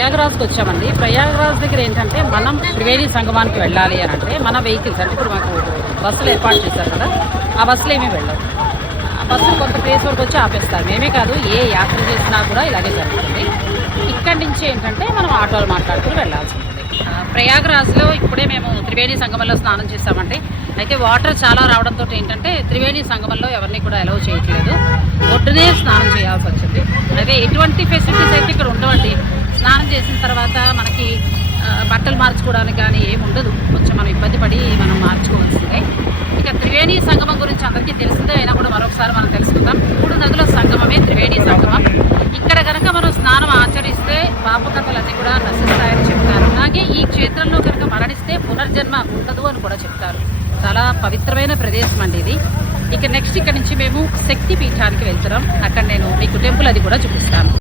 ప్రయాగరాజ్కి వచ్చామండి. ప్రయాగరాజ్ దగ్గర ఏంటంటే మనం త్రివేణి సంగమానికి వెళ్ళాలి అని అంటే మన వెహికల్స్ అంటే ఇప్పుడు మాకు బస్సులు ఏర్పాటు చేశారు కదా, ఆ బస్సులు ఏమీ వెళ్ళవు. ఆ బస్సులు కొంత ప్లేస్ వరకు వచ్చి ఆపేస్తారు. మేమే కాదు, ఏ యాత్ర చేసినా కూడా ఇలాగే జరుగుతుంది. ఇక్కడి నుంచి ఏంటంటే మనం ఆటోలు మాట్లాడుకుని వెళ్ళాల్సి ఉంటుంది. ప్రయాగరాజ్లో ఇప్పుడే మేము త్రివేణి సంగమంలో స్నానం చేస్తామండి. అయితే వాటర్ చాలా రావడంతో ఏంటంటే త్రివేణి సంగమంలో ఎవరిని కూడా అలౌ చేయట్లేదు. ఒడ్డునే స్నానం చేయాల్సి వచ్చింది. అయితే ఎటువంటి ఫెసిలిటీస్ అయితే ఇక్కడ ఉండవండి. స్నానం చేసిన తర్వాత మనకి బట్టలు మార్చుకోవడానికి కానీ ఏమి ఉండదు. కొంచెం మనం ఇబ్బంది పడి మనం మార్చుకోవాల్సిందే. ఇక త్రివేణి సంగమం గురించి అందరికీ తెలిసిందే, అయినా కూడా మరొకసారి మనం తెలుసుకుందాం. 3 నదుల సంగమమే త్రివేణి సంగమం. ఇక్కడ కనుక మనం స్నానం ఆచరిస్తే పాపకథలన్నీ కూడా నశిస్తాయని చెప్తారు. అలాగే ఈ క్షేత్రంలో కనుక మరణిస్తే పునర్జన్మ ఉండదు అని కూడా చెప్తారు. చాలా పవిత్రమైన ప్రదేశం అండి ఇది. ఇక నెక్స్ట్ ఇక్కడ నుంచి మేము శక్తి పీఠానికి వెళ్తున్నాం. అక్కడ నేను మీకు టెంపుల్ అది కూడా చూపిస్తాను.